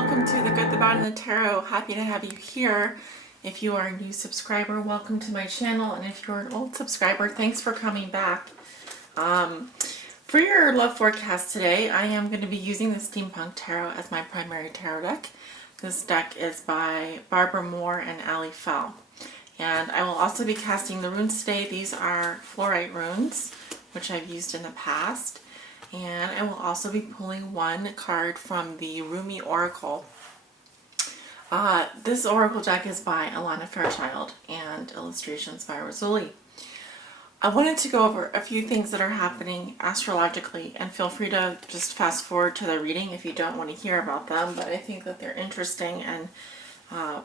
welcome to The Good, the Bad, and the Tarot. Happy to have you here. If you are a new subscriber, welcome to my channel, and if you're an old subscriber, thanks for coming back. For your love forecast today, I am going to be using the Steampunk Tarot as my primary tarot deck. This deck is by Barbara Moore and Ali Fell. And I will also be casting the runes today. These are fluorite runes, which I've used in the past. And I will also be pulling one card from the Rumi Oracle. This Oracle deck is by Alana Fairchild and illustrations by Rosuli. I wanted to go over a few things that are happening astrologically, and feel free to just fast forward to the reading if you don't want to hear about them, but I think that they're interesting, and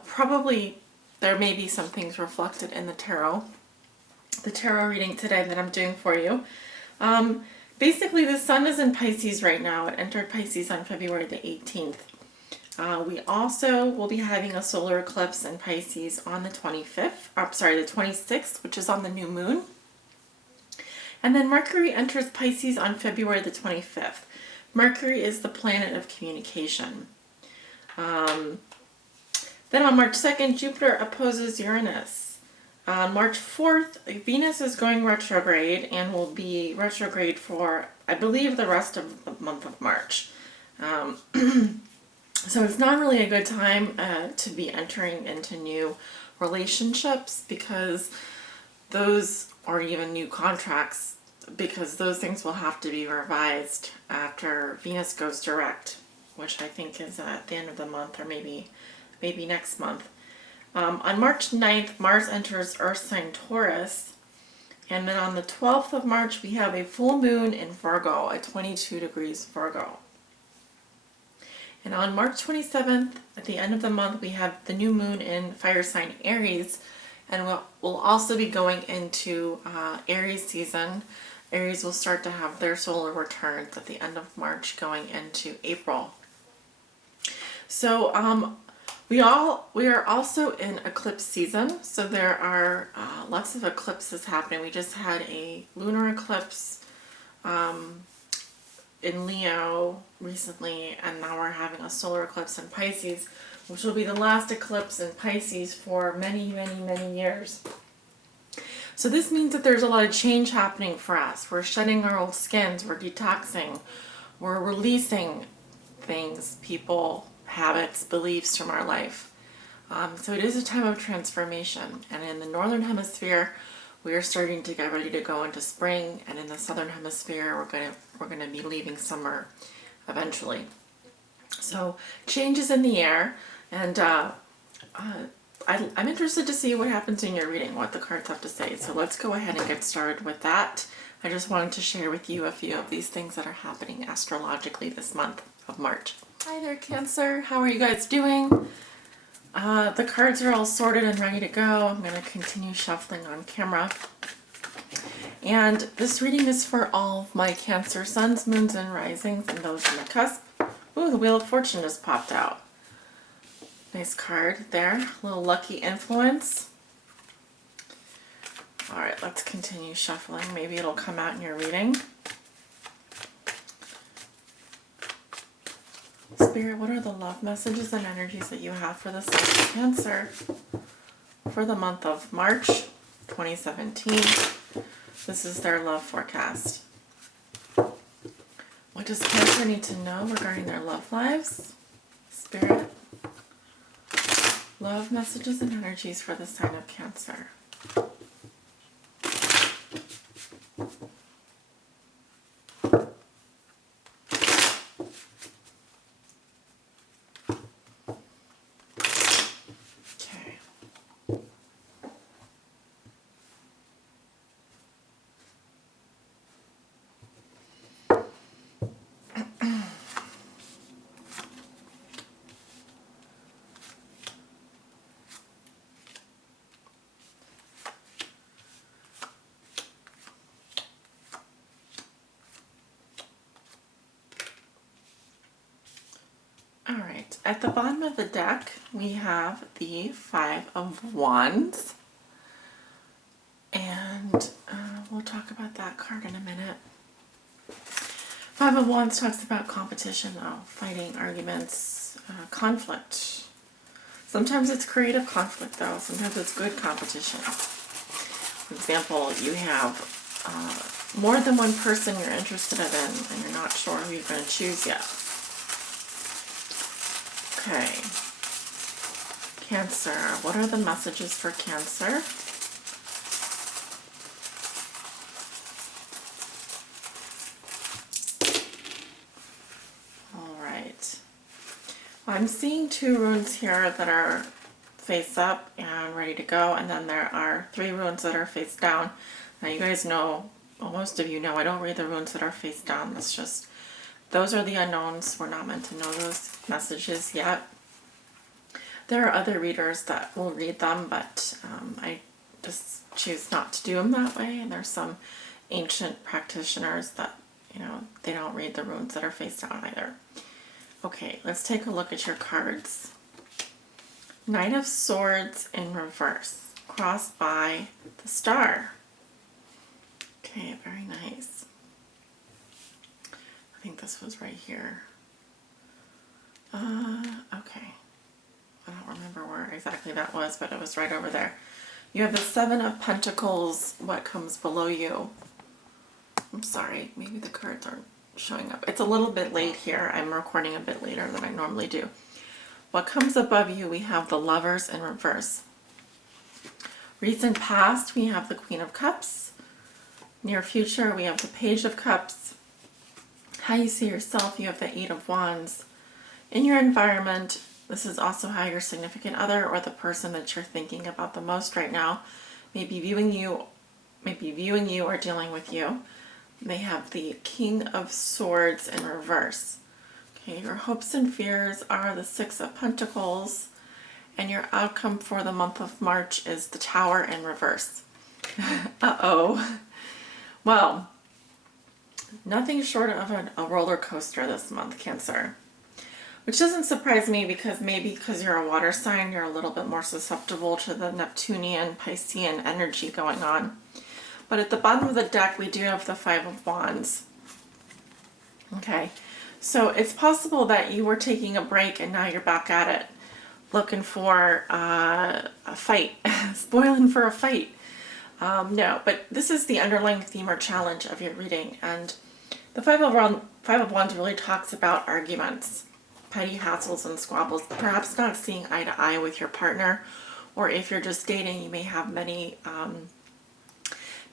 probably there may be some things reflected in the tarot reading today that I'm doing for you. Basically, the sun is in Pisces right now. It entered Pisces on February the 18th. We also will be having a solar eclipse in Pisces on the 26th, which is on the new moon. And then Mercury enters Pisces on February the 25th. Mercury is the planet of communication. Then on March 2nd, Jupiter opposes Uranus. On March 4th, Venus is going retrograde and will be retrograde for, I believe, the rest of the month of March. So it's not really a good time to be entering into new relationships, because those, or even new contracts, because those things will have to be revised after Venus goes direct, which I think is at the end of the month, or maybe next month. On March 9th, Mars enters Earth sign Taurus, and then on the 12th of March, we have a full moon in Virgo at 22 degrees Virgo. And on March 27th, at the end of the month, we have the new moon in fire sign Aries, and we'll also be going into Aries season. Aries will start to have their solar returns at the end of March, going into April. So we are also in eclipse season, so there are lots of eclipses happening. We just had a lunar eclipse in Leo recently, and now we're having a solar eclipse in Pisces, which will be the last eclipse in Pisces for many, many, many years. So this means that there's a lot of change happening for us. We're shedding our old skins, we're detoxing, we're releasing things, people, habits, beliefs from our life. So it is a time of transformation, and in the northern hemisphere we are starting to get ready to go into spring, and in the southern hemisphere we're going to be leaving summer eventually. So changes in the air, and I'm interested to see what happens in your reading, what the cards have to say. So let's go ahead and get started with that. I just wanted to share with you a few of these things that are happening astrologically this month of March. Hi there, Cancer. How are you guys doing? The cards are all sorted and ready to go. I'm going to continue shuffling on camera. And this reading is for all of my Cancer suns, moons, and risings, and those in the cusp. Ooh, the Wheel of Fortune just popped out. Nice card there. A little lucky influence. All right, let's continue shuffling. Maybe it'll come out in your reading. Spirit, what are the love messages and energies that you have for the sign of Cancer for the month of March 2017? This is their love forecast. What does Cancer need to know regarding their love lives? Spirit, love messages and energies for the sign of Cancer. Alright, at the bottom of the deck we have the Five of Wands, and we'll talk about that card in a minute. Five of Wands talks about competition, fighting, arguments, conflict. Sometimes it's creative conflict, though. Sometimes it's good competition. For example, you have more than one person you're interested in, and you're not sure who you're going to choose yet. Okay. Cancer. What are the messages for Cancer? All right. I'm seeing 2 runes here that are face up and ready to go, and then there are 3 runes that are face down. Now you guys know, well, most of you know, I don't read the runes that are face down. That's just, those are the unknowns. We're not meant to know those messages yet. There are other readers that will read them, but I just choose not to do them that way. And there's some ancient practitioners that, you know, they don't read the runes that are face down either. Okay, let's take a look at your cards. Knight of Swords in reverse, crossed by the star. Okay, very nice. I think this was right here. Okay. I don't remember where exactly that was, but it was right over there. You have the 7 of Pentacles. What comes below you? I'm sorry, maybe the cards aren't showing up. It's a little bit late here. I'm recording a bit later than I normally do. What comes above you, we have the Lovers in reverse. Recent past, we have the Queen of Cups. Near future, we have the Page of Cups. How you see yourself, you have the 8 of Wands. In your environment, this is also how your significant other or the person that you're thinking about the most right now may be viewing you or dealing with you. They have the King of Swords in reverse. Okay, your hopes and fears are the 6 of Pentacles, and your outcome for the month of March is the Tower in reverse. Uh-oh. Well, nothing short of a roller coaster this month, Cancer. Which doesn't surprise me, because maybe because you're a water sign, you're a little bit more susceptible to the Neptunian, Piscean energy going on. But at the bottom of the deck, we do have the 5 of Wands. Okay, so it's possible that you were taking a break and now you're back at it, looking for a fight, spoiling for a fight. No, but this is the underlying theme or challenge of your reading. And the 5 of Wands really talks about arguments, petty hassles and squabbles, perhaps not seeing eye to eye with your partner, or if you're just dating, you may have many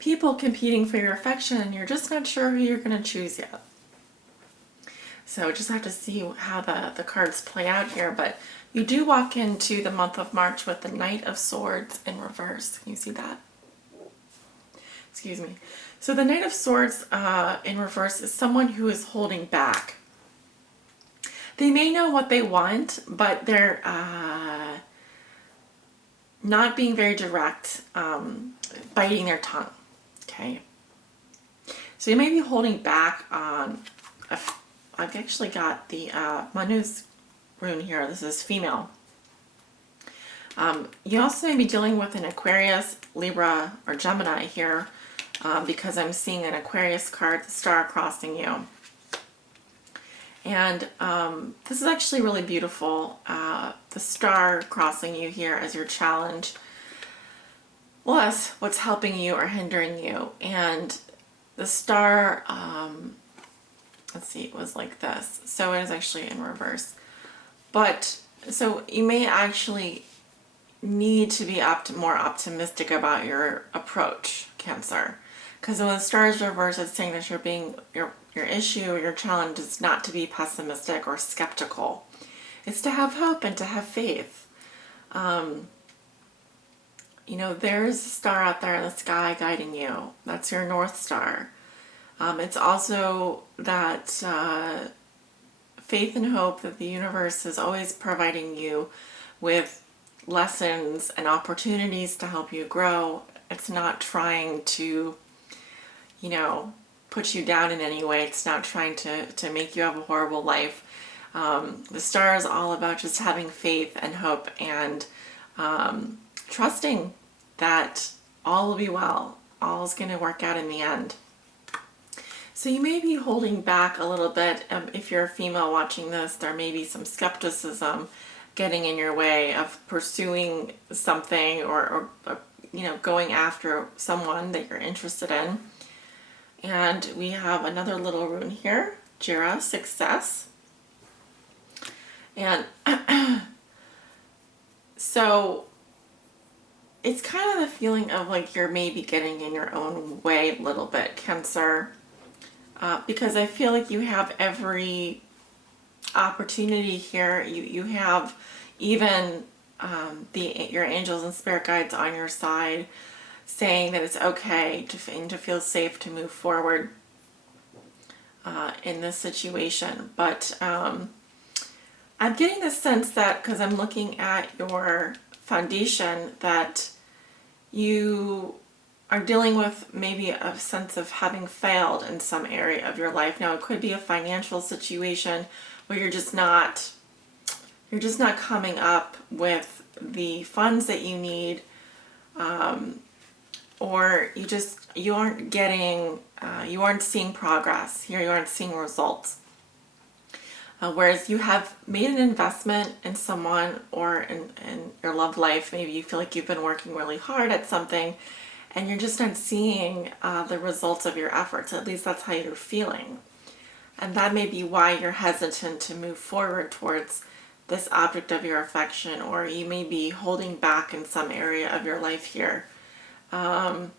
people competing for your affection and you're just not sure who you're going to choose yet. So just have to see how the cards play out here, but you do walk into the month of March with the Knight of Swords in reverse. Can you see that? Excuse me. So the Knight of Swords in reverse is someone who is holding back. They may know what they want, but they're not being very direct, biting their tongue. Okay. So you may be holding back on, I've actually got the Manu's rune here. This is female. You also may be dealing with an Aquarius, Libra, or Gemini here, because I'm seeing an Aquarius card, the star crossing you. And this is actually really beautiful. The star crossing you here as your challenge, plus what's helping you or hindering you. And the star, let's see, it was like this. So it is actually in reverse. But, so you may actually need to be more optimistic about your approach, Cancer. Because when the star is reversed, it's saying that your issue, your challenge is not to be pessimistic or skeptical. It's to have hope and to have faith. You know, there's a star out there in the sky guiding you. That's your North Star. It's also that faith and hope that the universe is always providing you with lessons and opportunities to help you grow. It's not trying to, you know, put you down in any way. It's not trying to make you have a horrible life. The star is all about just having faith and hope and trusting that all will be well. All is going to work out in the end. So you may be holding back a little bit. If you're a female watching this, there may be some skepticism getting in your way of pursuing something, or going after someone that you're interested in. And we have another little rune here, Jira, success. And so it's kind of the feeling of like you're maybe getting in your own way a little bit, Cancer, because I feel like you have every opportunity here. You have even your angels and spirit guides on your side, saying that it's okay to feel safe to move forward in this situation. But I'm getting the sense that, because I'm looking at your foundation, that you are dealing with maybe a sense of having failed in some area of your life. Now, it could be a financial situation where you're just not coming up with the funds that you need, or you aren't seeing progress here. You aren't seeing results. Whereas you have made an investment in someone, or in your love life. Maybe you feel like you've been working really hard at something and you're just not seeing the results of your efforts. At least that's how you're feeling. And that may be why you're hesitant to move forward towards this object of your affection, or you may be holding back in some area of your life here. I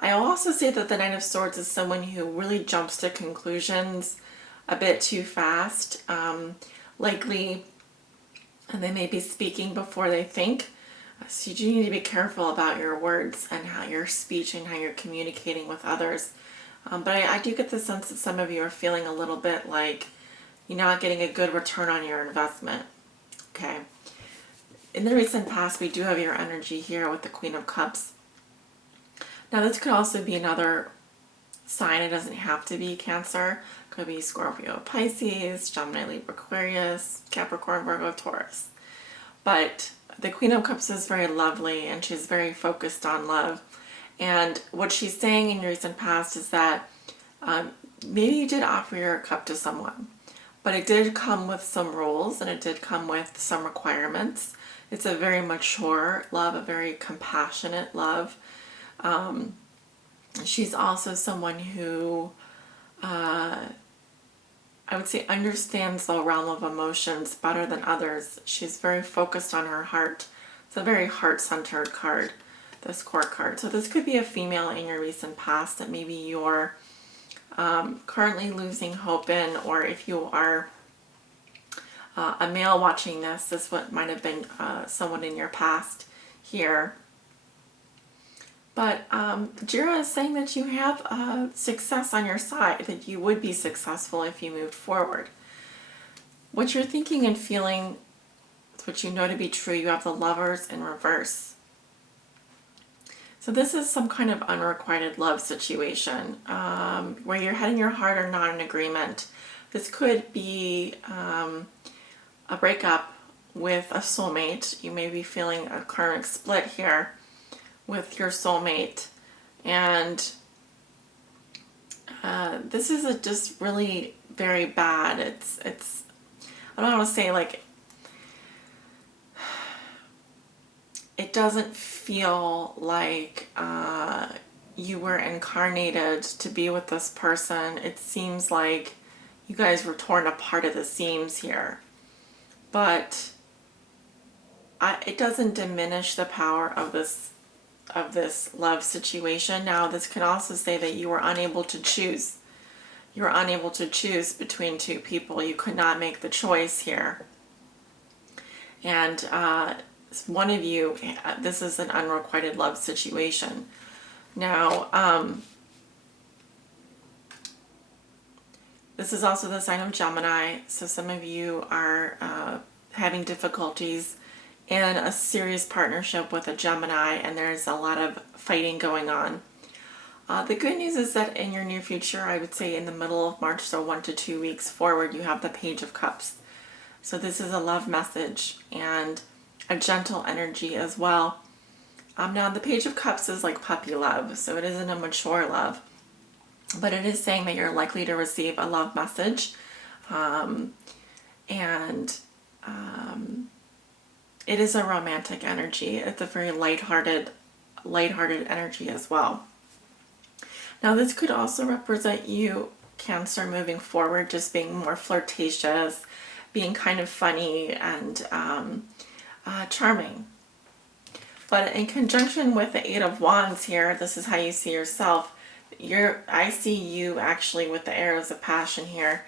also say that the Knight of Swords is someone who really jumps to conclusions a bit too fast. Likely, they may be speaking before they think. So you do need to be careful about your words and how your speech and how you're communicating with others. But I do get the sense that some of you are feeling a little bit like you're not getting a good return on your investment. Okay. In the recent past, we do have your energy here with the Queen of Cups. Now, this could also be another sign. It doesn't have to be Cancer. It could be Scorpio, Pisces, Gemini, Libra, Aquarius, Capricorn, Virgo, Taurus. But the Queen of Cups is very lovely, and she's very focused on love. And what she's saying in your recent past is that maybe you did offer your cup to someone, but it did come with some rules, and it did come with some requirements. It's a very mature love, a very compassionate love. She's also someone who I would say understands the realm of emotions better than others. She's very focused on her heart. It's a very heart-centered card, this court card. So this could be a female in your recent past that maybe you're currently losing hope in, or if you are a male watching this, this might have been someone in your past here. But Jira is saying that you have success on your side, that you would be successful if you moved forward. What you're thinking and feeling, what you know to be true. You have the Lovers in reverse. So this is some kind of unrequited love situation where your head and your heart are not in agreement. This could be a breakup with a soulmate. You may be feeling a karmic split here with your soulmate, and this is just really very bad. It's I don't want to say like it doesn't feel like you were incarnated to be with this person. It seems like you guys were torn apart at the seams here, but it doesn't diminish the power of this love situation. Now, this can also say that you were unable to choose. You were unable to choose between two people. You could not make the choice here. And one of you, this is an unrequited love situation. Now, this is also the sign of Gemini. So some of you are having difficulties in a serious partnership with a Gemini, and there's a lot of fighting going on. The good news is that in your near future, I would say in the middle of March, so 1 to 2 weeks forward, you have the Page of Cups. So this is a love message and a gentle energy as well. Now, the Page of Cups is like puppy love, so it isn't a mature love. but it is saying that you're likely to receive a love message. And it is a romantic energy. It's a very lighthearted energy as well. Now this could also represent you, Cancer, moving forward, just being more flirtatious, being kind of funny and charming. But in conjunction with the Eight of Wands here, this is how you see yourself. I see you actually with the arrows of passion here.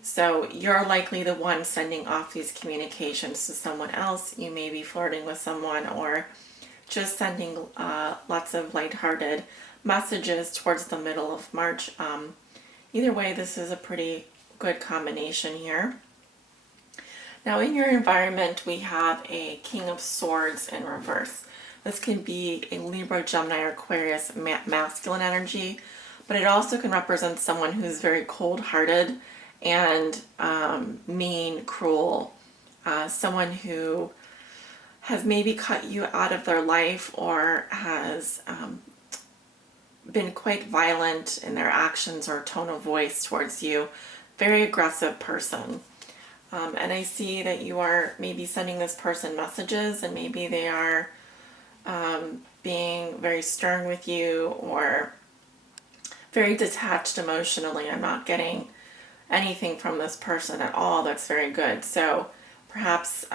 So you're likely the one sending off these communications to someone else. You may be flirting with someone or just sending lots of lighthearted messages towards the middle of March. Either way, this is a pretty good combination here. Now in your environment, we have a King of Swords in reverse. This can be a Libra, Gemini, or Aquarius masculine energy, but it also can represent someone who's very cold-hearted and mean, cruel, someone who has maybe cut you out of their life or has been quite violent in their actions or tone of voice towards you. Very aggressive person. And I see that you are maybe sending this person messages, and maybe they are being very stern with you or very detached emotionally. I'm not getting anything from this person at all that's very good. So perhaps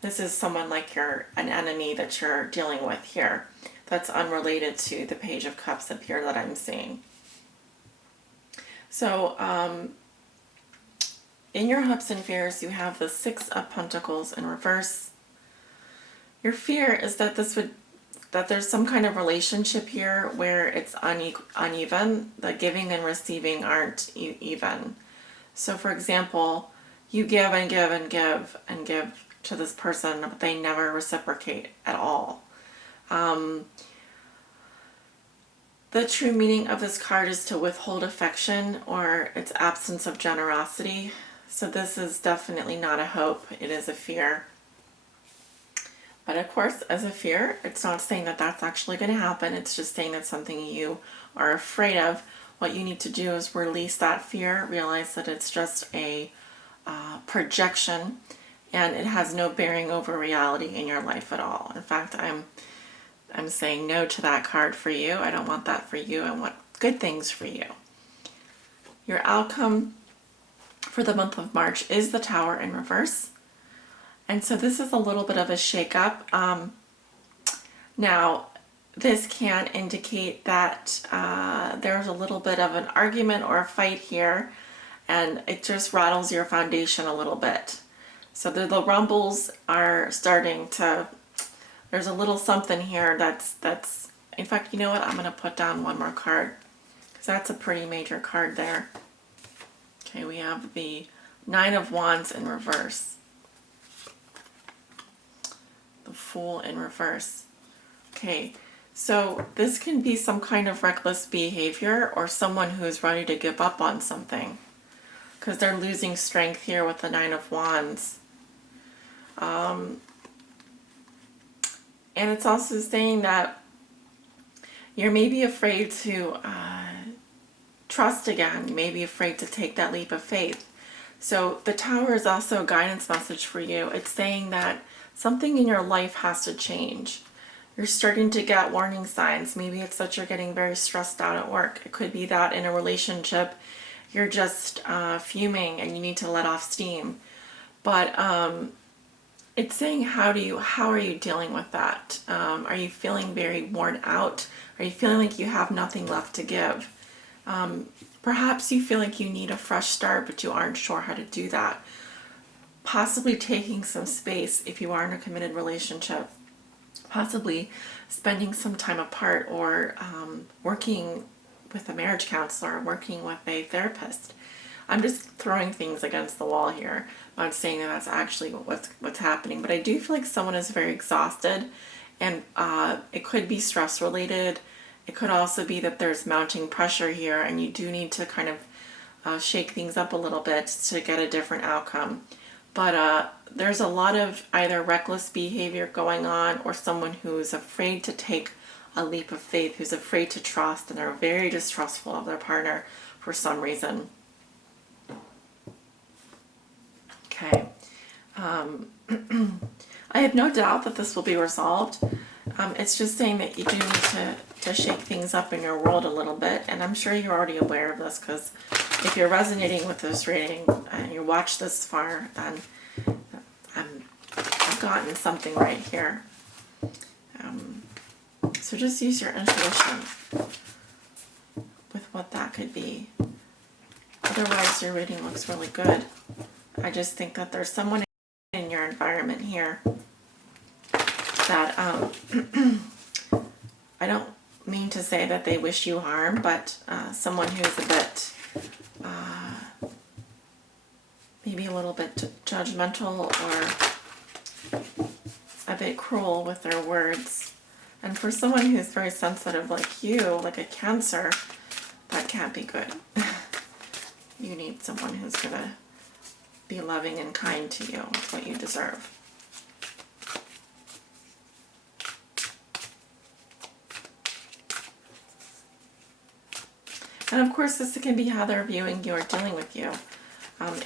this is someone like an enemy that you're dealing with here that's unrelated to the Page of Cups up here that I'm seeing. So in your hopes and fears, you have the Six of Pentacles in reverse. Your fear is that that there's some kind of relationship here where it's uneven. The giving and receiving aren't even. So for example, you give and give and give and give to this person, but they never reciprocate at all. The true meaning of this card is to withhold affection or its absence of generosity. So this is definitely not a hope, it is a fear. But of course, as a fear, it's not saying that that's actually going to happen. It's just saying that's something you are afraid of. What you need to do is release that fear, realize that it's just a projection, and it has no bearing over reality in your life at all. In fact, I'm saying no to that card for you. I don't want that for you. I want good things for you. Your outcome for the month of March is the Tower in reverse. And so this is a little bit of a shakeup. Now, this can indicate that there's a little bit of an argument or a fight here, and it just rattles your foundation a little bit. So the rumbles are starting to, there's a little something here that's, in fact, you know what? I'm going to put down one more card, because that's a pretty major card there. Okay, we have the Nine of Wands in reverse. The Fool in reverse. Okay, so this can be some kind of reckless behavior or someone who's ready to give up on something because they're losing strength here with the Nine of Wands. And it's also saying that you're maybe afraid to trust again. You may be afraid to take that leap of faith. So the Tower is also a guidance message for you. It's saying that something in your life has to change. You're starting to get warning signs. Maybe it's that you're getting very stressed out at work. It could be that in a relationship you're just fuming and you need to let off steam. But it's saying how are you dealing with that? Are you feeling very worn out? Are you feeling like you have nothing left to give? Perhaps you feel like you need a fresh start, but you aren't sure how to do that. Possibly taking some space if you are in a committed relationship. Possibly spending some time apart or working with a marriage counselor, working with a therapist. I'm just throwing things against the wall here. I'm not saying that that's actually what's happening, but I do feel like someone is very exhausted, and it could be stress related. It could also be that there's mounting pressure here, and you do need to kind of shake things up a little bit to get a different outcome. But there's a lot of either reckless behavior going on or someone who's afraid to take a leap of faith, who's afraid to trust, and they're very distrustful of their partner for some reason. Okay. I have no doubt that this will be resolved. It's just saying that you do need to shake things up in your world a little bit, and I'm sure you're already aware of this, because if you're resonating with this reading and you watch this far, then I've gotten something right here. So just use your intuition with what that could be. Otherwise, your reading looks really good. I just think that there's someone in your environment here that I don't mean to say that they wish you harm, but someone who's a bit maybe a little bit judgmental or a bit cruel with their words. And for someone who's very sensitive like you, like a Cancer, that can't be good. You need someone who's going to be loving and kind to you. It's what you deserve. And of course, this can be how they're viewing you or dealing with you.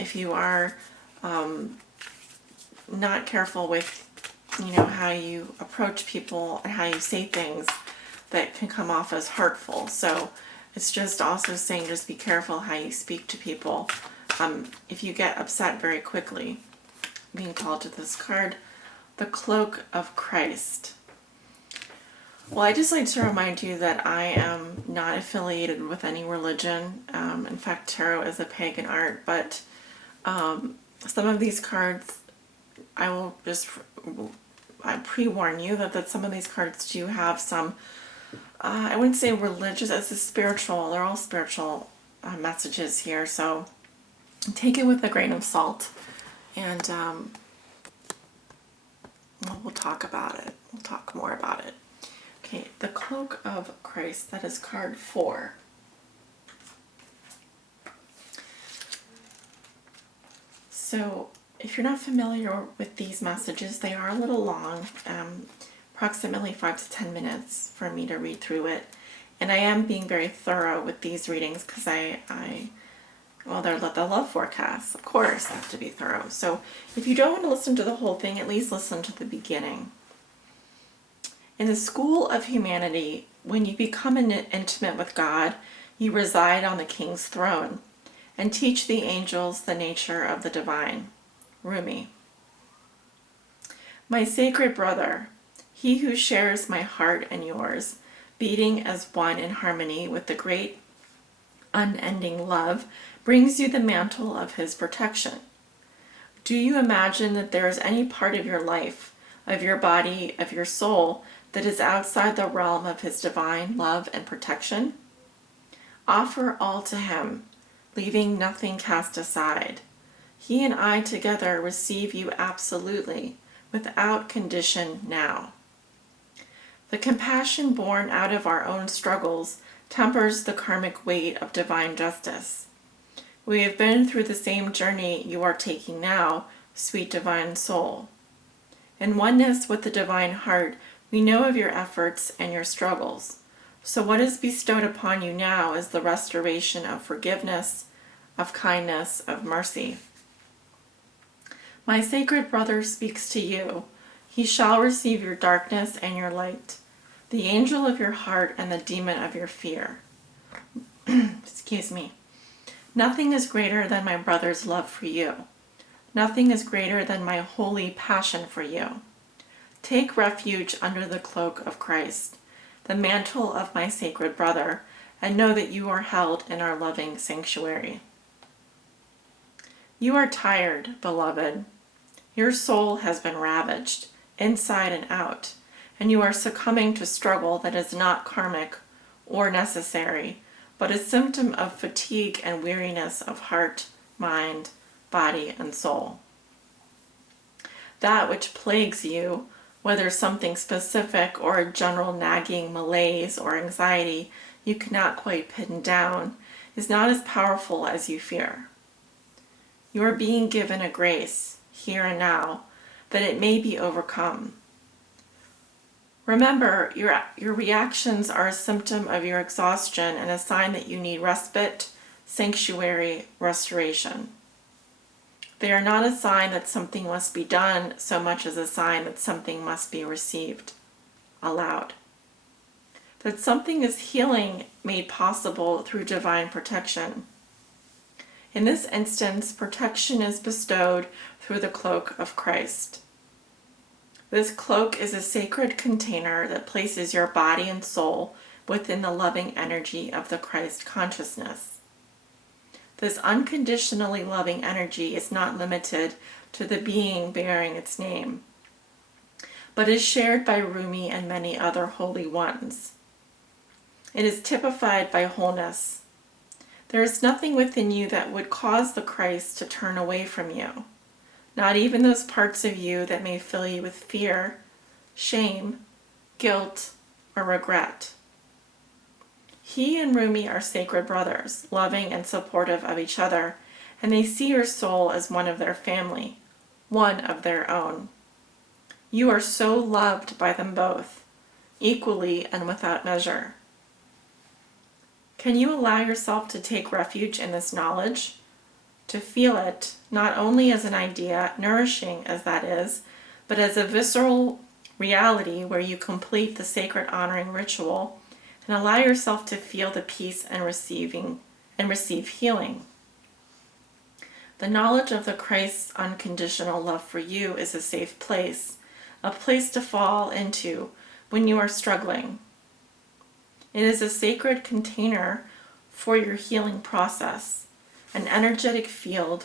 If you are not careful with, how you approach people and how you say things, that can come off as hurtful. So it's just also saying, just be careful how you speak to people. If you get upset very quickly, being called to this card, the Cloak of Christ. Well, I just like to remind you that I am not affiliated with any religion. In fact, tarot is a pagan art, but some of these cards, I pre-warn you that some of these cards do have some, I wouldn't say religious, as a spiritual, they're all spiritual messages here, so take it with a grain of salt, and we'll talk about it. We'll talk more about it. Okay, the Cloak of Christ, that is card 4. So, if you're not familiar with these messages, they are a little long, approximately 5 to 10 minutes for me to read through it. And I am being very thorough with these readings because well, they're the love forecasts, of course, have to be thorough. So if you don't want to listen to the whole thing, at least listen to the beginning. In the school of humanity, when you become intimate with God, you reside on the King's throne and teach the angels the nature of the divine. Rumi. My sacred brother, he who shares my heart and yours, beating as one in harmony with the great unending love, brings you the mantle of his protection. Do you imagine that there is any part of your life, of your body, of your soul, that is outside the realm of his divine love and protection? Offer all to him, leaving nothing cast aside. He and I together receive you absolutely, without condition now. The compassion born out of our own struggles tempers the karmic weight of divine justice. We have been through the same journey you are taking now, sweet divine soul. In oneness with the divine heart, we know of your efforts and your struggles. So what is bestowed upon you now is the restoration of forgiveness, of kindness, of mercy. My sacred brother speaks to you. He shall receive your darkness and your light, the angel of your heart and the demon of your fear. Excuse me. Nothing is greater than my brother's love for you. Nothing is greater than my holy passion for you. Take refuge under the cloak of Christ, the mantle of my sacred brother, and know that you are held in our loving sanctuary. You are tired, beloved. Your soul has been ravaged, inside and out, and you are succumbing to struggle that is not karmic or necessary, but a symptom of fatigue and weariness of heart, mind, body, and soul. That which plagues you, whether something specific or a general nagging malaise or anxiety you cannot quite pin down, is not as powerful as you fear. You are being given a grace, here and now, that it may be overcome. Remember, your reactions are a symptom of your exhaustion and a sign that you need respite, sanctuary, restoration. They are not a sign that something must be done so much as a sign that something must be received aloud. That something is healing made possible through divine protection. In this instance, protection is bestowed through the cloak of Christ. This cloak is a sacred container that places your body and soul within the loving energy of the Christ consciousness. This unconditionally loving energy is not limited to the being bearing its name, but is shared by Rumi and many other holy ones. It is typified by wholeness. There is nothing within you that would cause the Christ to turn away from you. Not even those parts of you that may fill you with fear, shame, guilt, or regret. He and Rumi are sacred brothers, loving and supportive of each other, and they see your soul as one of their family, one of their own. You are so loved by them both, equally and without measure. Can you allow yourself to take refuge in this knowledge? To feel it, not only as an idea, nourishing as that is, but as a visceral reality where you complete the sacred honoring ritual and allow yourself to feel the peace and receive healing. The knowledge of the Christ's unconditional love for you is a safe place, a place to fall into when you are struggling. It is a sacred container for your healing process, an energetic field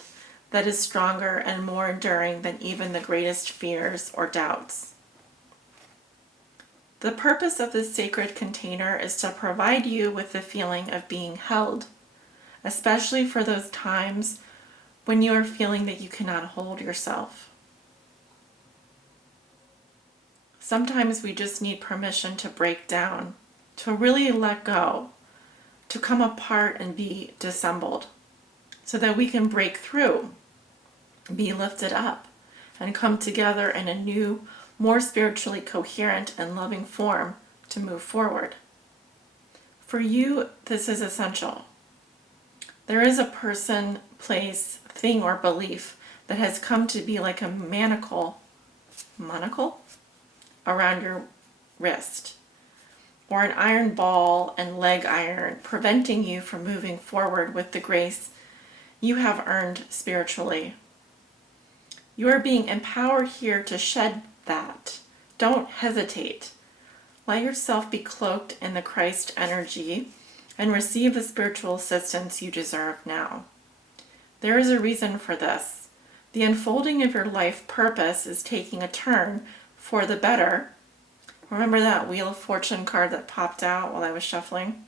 that is stronger and more enduring than even the greatest fears or doubts. The purpose of this sacred container is to provide you with the feeling of being held, especially for those times when you are feeling that you cannot hold yourself. Sometimes we just need permission to break down, to really let go, to come apart and be disassembled, so that we can break through, be lifted up, and come together in a new, more spiritually coherent and loving form to move forward. For you, this is essential. There is a person, place, thing, or belief that has come to be like a monocle around your wrist, or an iron ball and leg iron preventing you from moving forward with the grace you have earned spiritually. You are being empowered here to shed that. Don't hesitate. Let yourself be cloaked in the Christ energy and receive the spiritual assistance you deserve now. There is a reason for this. The unfolding of your life purpose is taking a turn for the better. Remember that Wheel of Fortune card that popped out while I was shuffling?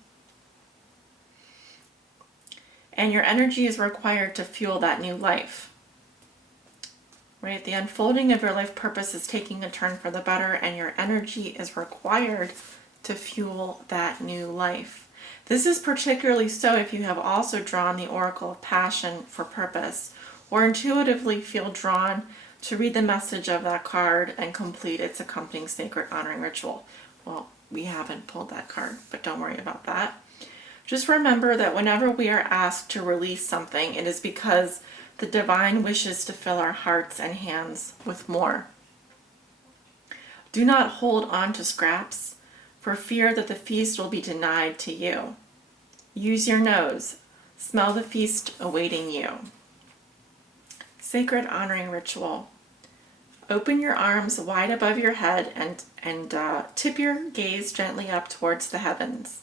And your energy is required to fuel that new life. Right? The unfolding of your life purpose is taking a turn for the better, and your energy is required to fuel that new life. This is particularly so if you have also drawn the Oracle of Passion for purpose, or intuitively feel drawn to read the message of that card and complete its accompanying sacred honoring ritual. Well, we haven't pulled that card, but don't worry about that. Just remember that whenever we are asked to release something, it is because the divine wishes to fill our hearts and hands with more. Do not hold on to scraps for fear that the feast will be denied to you. Use your nose. Smell the feast awaiting you. Sacred honoring ritual. Open your arms wide above your head and tip your gaze gently up towards the heavens.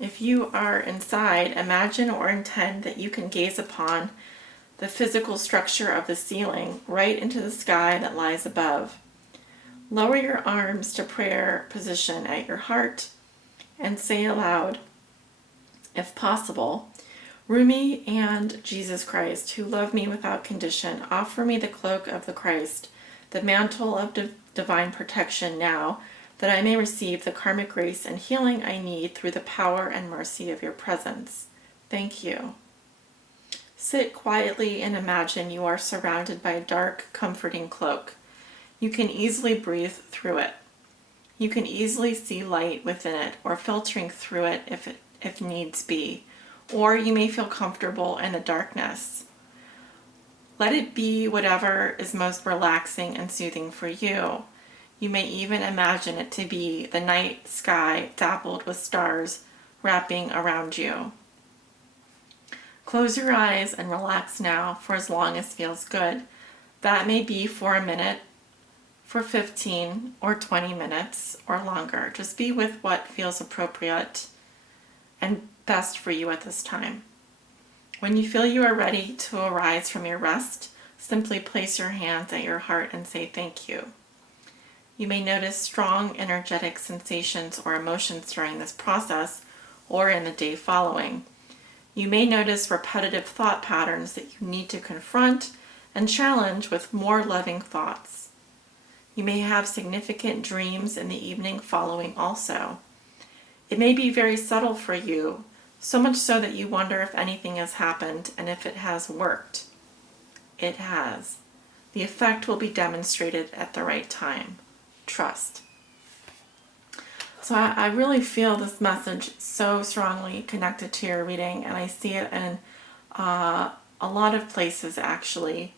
If you are inside, imagine or intend that you can gaze upon the physical structure of the ceiling right into the sky that lies above. Lower your arms to prayer position at your heart and say aloud, if possible, Rumi and Jesus Christ, who love me without condition, offer me the cloak of the Christ, the mantle of divine protection now, that I may receive the karmic grace and healing I need through the power and mercy of your presence. Thank you. Sit quietly and imagine you are surrounded by a dark, comforting cloak. You can easily breathe through it. You can easily see light within it or filtering through it if needs be, or you may feel comfortable in the darkness. Let it be whatever is most relaxing and soothing for you. You may even imagine it to be the night sky dappled with stars wrapping around you. Close your eyes and relax now for as long as feels good. That may be for a minute, for 15 or 20 minutes or longer. Just be with what feels appropriate and best for you at this time. When you feel you are ready to arise from your rest, simply place your hands at your heart and say thank you. You may notice strong energetic sensations or emotions during this process or in the day following. You may notice repetitive thought patterns that you need to confront and challenge with more loving thoughts. You may have significant dreams in the evening following also. It may be very subtle for you, so much so that you wonder if anything has happened and if it has worked. It has. The effect will be demonstrated at the right time. Trust. So I really feel this message so strongly connected to your reading, and I see it in a lot of places actually.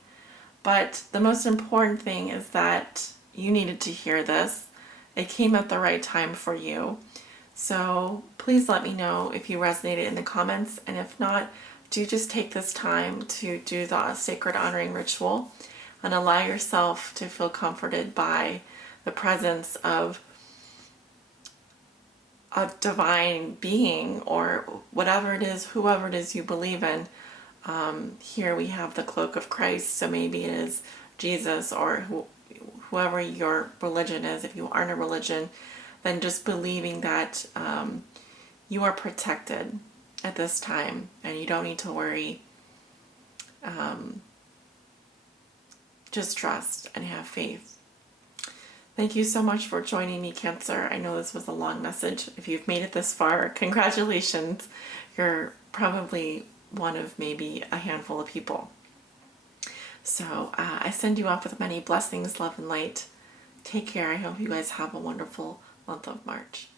But the most important thing is that you needed to hear this. It came at the right time for you. So please let me know if you resonated in the comments, and if not, do just take this time to do the sacred honoring ritual and allow yourself to feel comforted by the presence of a divine being or whatever it is, whoever it is you believe in. Here we have the cloak of Christ, so maybe it is Jesus or whoever your religion is. If you aren't a religion, then just believing that you are protected at this time and you don't need to worry. Just trust and have faith. Thank you so much for joining me, Cancer. I know this was a long message. If you've made it this far, congratulations. You're probably one of maybe a handful of people. So I send you off with many blessings, love, and light. Take care. I hope you guys have a wonderful month of March.